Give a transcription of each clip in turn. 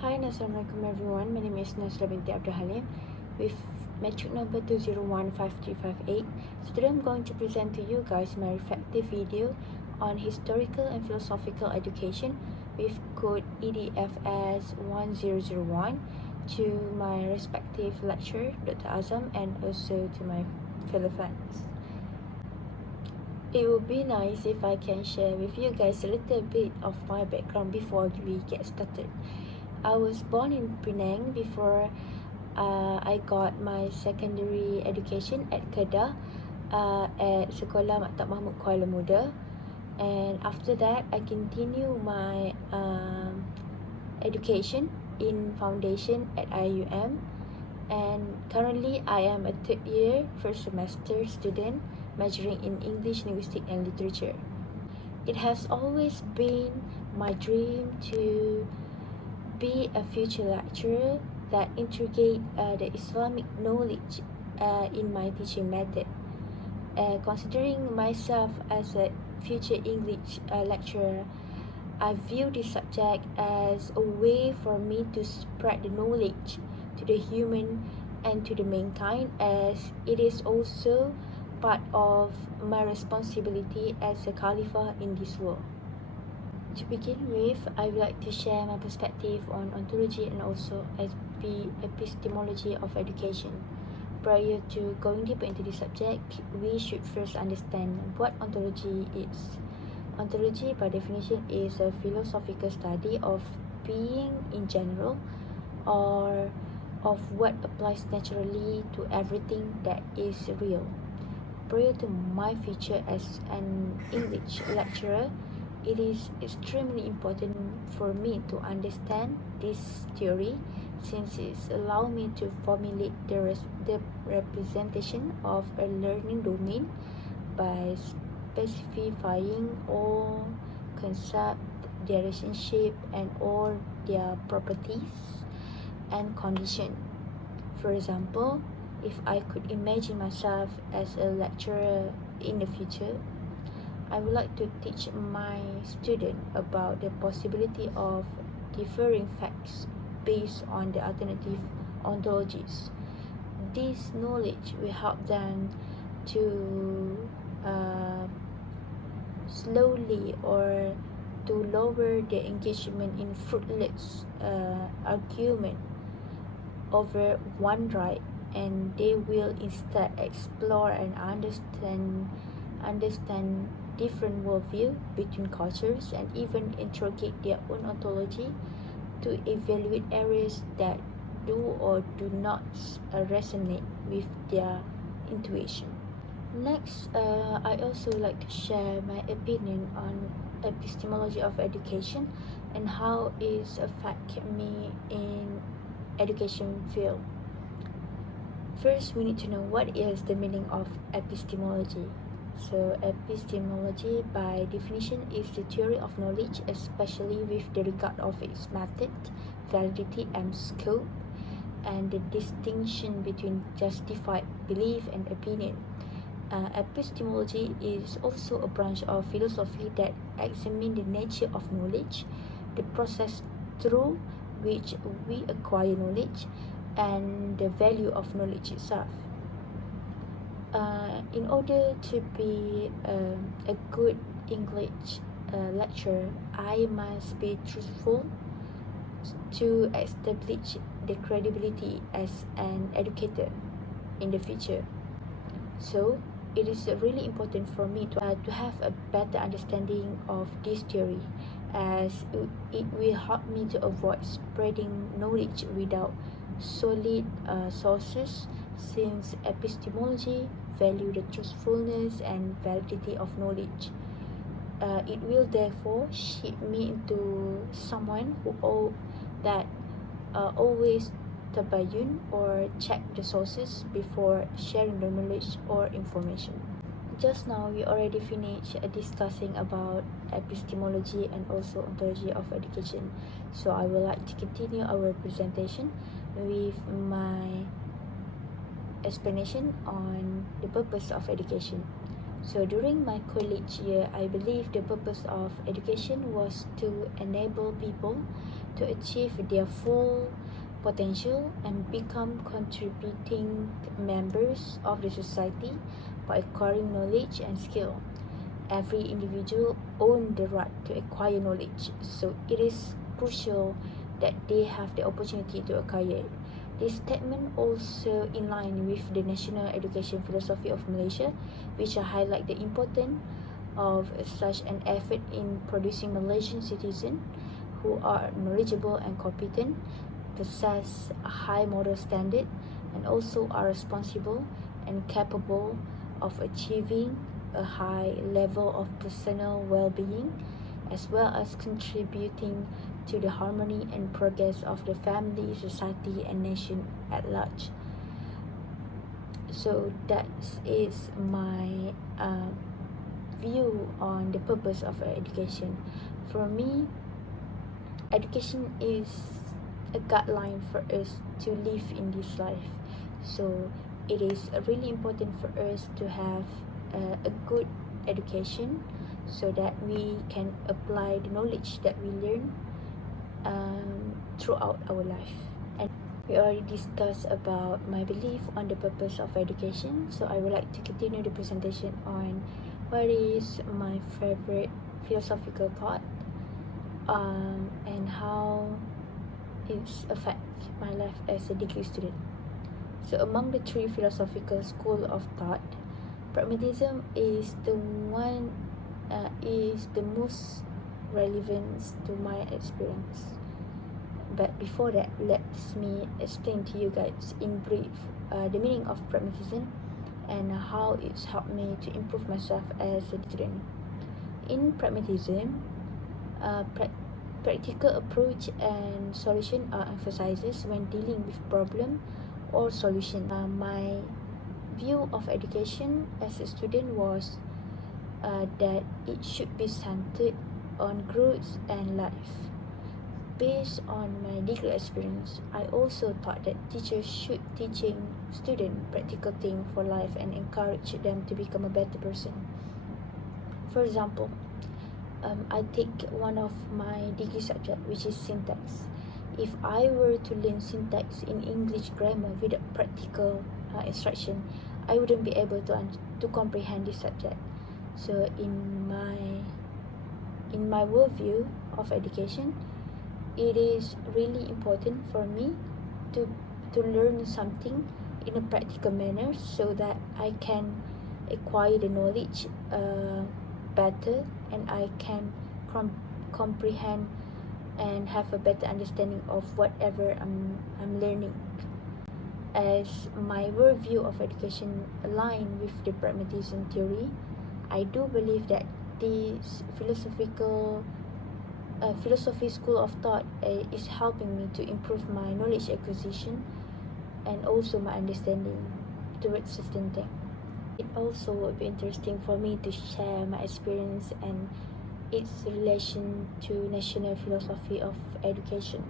Hi and Assalamualaikum everyone, my name is BINTI ABDUL HALIM with metric number 2015358. Today I'm going to present to you guys my reflective video on historical and philosophical education with code EDFS 1001 to my respective lecturer Dr. Azam and also to my fellow fans. It would be nice if I can share with you guys a little bit of my background before we get started. I was born in Penang before I got my secondary education at Kedah at Sekolah Maktab Mahmud Kuala Muda, and after that I continue my education in foundation at IUM, and currently I am a third year first semester student majoring in English, Linguistics and Literature. It has always been my dream to be a future lecturer that integrate the Islamic knowledge in my teaching method. Considering myself as a future English lecturer, I view this subject as a way for me to spread the knowledge to the human and to the mankind, as it is also part of my responsibility as a Khalifah in this world. To begin with, I would like to share my perspective on ontology and also epistemology of education. Prior to going deeper into this subject, we should first understand what ontology is. Ontology, by definition, is a philosophical study of being in general, or of what applies naturally to everything that is real. Prior to my future as an English lecturer, it is extremely important for me to understand this theory, since it allows me to formulate the representation of a learning domain by specifying all concepts, their relationship, and all their properties and condition. For example, if I could imagine myself as a lecturer in the future, I would like to teach my student about the possibility of differing facts based on the alternative ontologies. This knowledge will help them to slowly or to lower their engagement in fruitless argument over one right, and they will instead explore and understand different worldview between cultures, and even interrogate their own ontology to evaluate areas that do or do not resonate with their intuition. Next, I also like to share my opinion on epistemology of education and how it affects me in education field. First, we need to know what is the meaning of epistemology. So, epistemology, by definition, is the theory of knowledge, especially with the regard of its method, validity, and scope, and the distinction between justified belief and opinion. Epistemology is also a branch of philosophy that examines the nature of knowledge, the process through which we acquire knowledge, and the value of knowledge itself. In order to be a good English lecturer, I must be truthful to establish the credibility as an educator in the future. So, it is really important for me to have a better understanding of this theory, as it will help me to avoid spreading knowledge without solid sources, since epistemology value the truthfulness and validity of knowledge. It will therefore shape me into someone who always tabayun or check the sources before sharing the knowledge or information. Just now we already finished discussing about epistemology and also ontology of education. So I would like to continue our presentation with my explanation on the purpose of education. So during my college year, I believe the purpose of education was to enable people to achieve their full potential and become contributing members of the society by acquiring knowledge and skill. Every individual owns the right to acquire knowledge, so it is crucial that they have the opportunity to acquire it. This statement also in line with the national education philosophy of Malaysia, which highlight the importance of such an effort in producing Malaysian citizens who are knowledgeable and competent, possess a high moral standard, and also are responsible and capable of achieving a high level of personal well-being, as well as contributing to the harmony and progress of the family, society, and nation at large. So that is my view on the purpose of education. For me, education is a guideline for us to live in this life. So it is really important for us to have a good education so that we can apply the knowledge that we learn throughout our life. And we already discussed about my belief on the purpose of education, so I would like to continue the presentation on what is my favorite philosophical thought and how it's affect my life as a degree student. So among the three philosophical school of thought, pragmatism is the one is the most relevant to my experience. But before that, let me explain to you guys in brief the meaning of pragmatism and how it's helped me to improve myself as a student. In pragmatism, practical approach and solution are emphasized when dealing with problem or solution. My view of education as a student was that it should be centered on growth and life. Based on my degree experience, I also thought that teachers should teaching students practical things for life and encourage them to become a better person. For example, I take one of my degree subject, which is syntax. If I were to learn syntax in English grammar without practical instruction, I wouldn't be able to comprehend this subject. So in my worldview of education, it is really important for me to learn something in a practical manner so that I can acquire the knowledge better and I can comprehend and have a better understanding of whatever I'm learning. As my worldview of education align with the pragmatism theory, I do believe that this philosophy school of thought is helping me to improve my knowledge acquisition and also my understanding towards certain things. It also would be interesting for me to share my experience and its relation to national philosophy of education.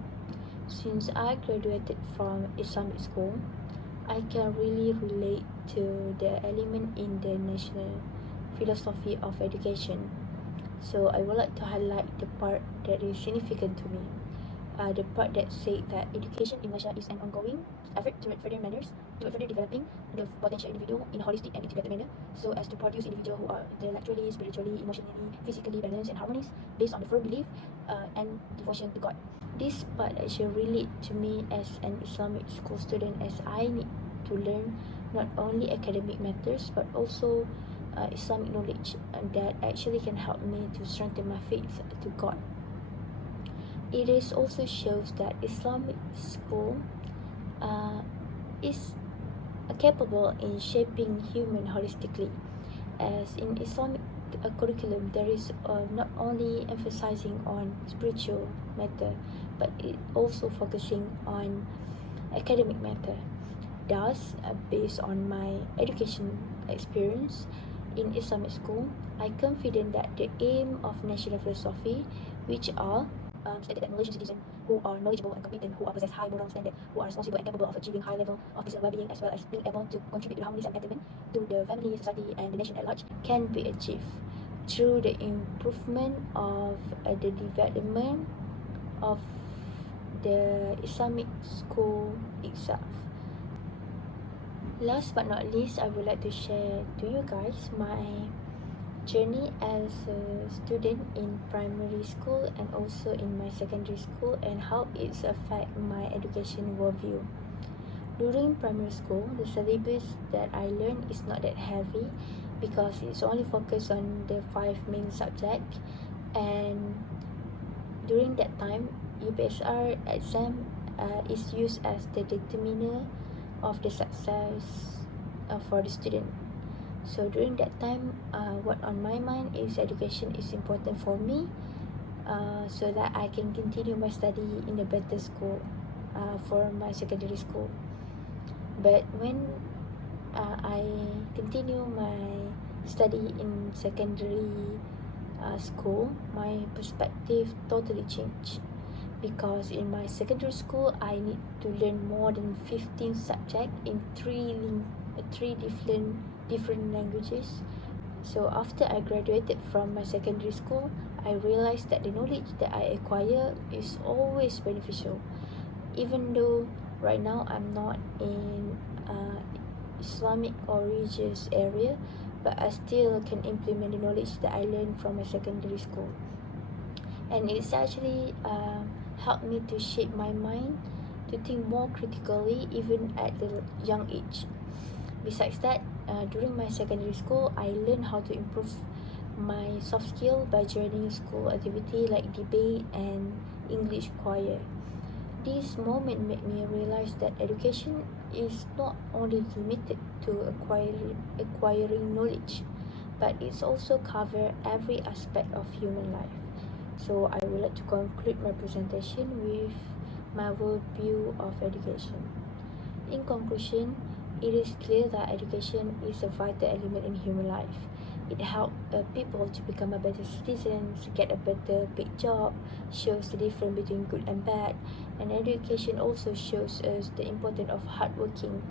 Since I graduated from Islamic school, I can really relate to the element in the national philosophy of education. So I would like to highlight the part that is significant to me. The part that said that education in Malaysia is an ongoing effort to further developing the potential individual in a holistic and integrated manner, so as to produce individuals who are intellectually, spiritually, emotionally, physically balanced and harmonious based on the firm belief and devotion to God. This part actually relate to me as an Islamic school student, as I need to learn not only academic matters but also Islamic knowledge that actually can help me to strengthen my faith to God. It is also shows that Islamic school is capable in shaping human holistically, as in Islamic curriculum there is not only emphasizing on spiritual matter but it also focusing on academic matter. Thus, based on my education experience in Islamic school, I confident that the aim of national philosophy, which are stated that Malaysian citizens who are knowledgeable and competent, who are possess high moral standard, who are responsible and capable of achieving high level of personal well-being, as well as being able to contribute to harmony and betterment to the family, society, and the nation at large, can be achieved through the improvement of the development of the Islamic school itself. Last but not least, I would like to share to you guys my journey as a student in primary school and also in my secondary school, and how it's affect my education worldview. During primary school, the syllabus that I learned is not that heavy because it's only focused on the 5 main subjects, and during that time, UPSR exam is used as the determiner of the success for the student. So during that time, what on my mind is education is important for me, so that I can continue my study in a better school for my secondary school. But when I continue my study in secondary school, my perspective totally changed, because in my secondary school I need to learn more than 15 subjects in three different languages. So after I graduated from my secondary school, I realized that the knowledge that I acquire is always beneficial, even though right now I'm not in Islamic or religious area, but I still can implement the knowledge that I learned from my secondary school. And it's actually helped me to shape my mind to think more critically even at the young age. Besides that, during my secondary school, I learned how to improve my soft skill by joining school activity like debate and English choir. This moment made me realize that education is not only limited to acquiring knowledge, but it's also cover every aspect of human life. So I would like to conclude my presentation with my worldview of education. In conclusion, it is clear that education is a vital element in human life. It helps people to become a better citizen, to get a better paid job, shows the difference between good and bad, and education also shows us the importance of hard working,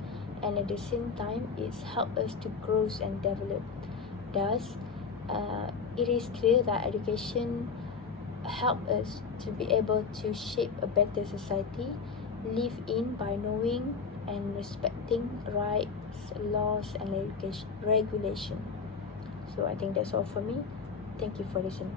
and at the same time it helps us to grow and develop. Thus, it is clear that education help us to be able to shape a better society, live in by knowing and respecting rights, laws, and regulation. So I think that's all for me. Thank you for listening.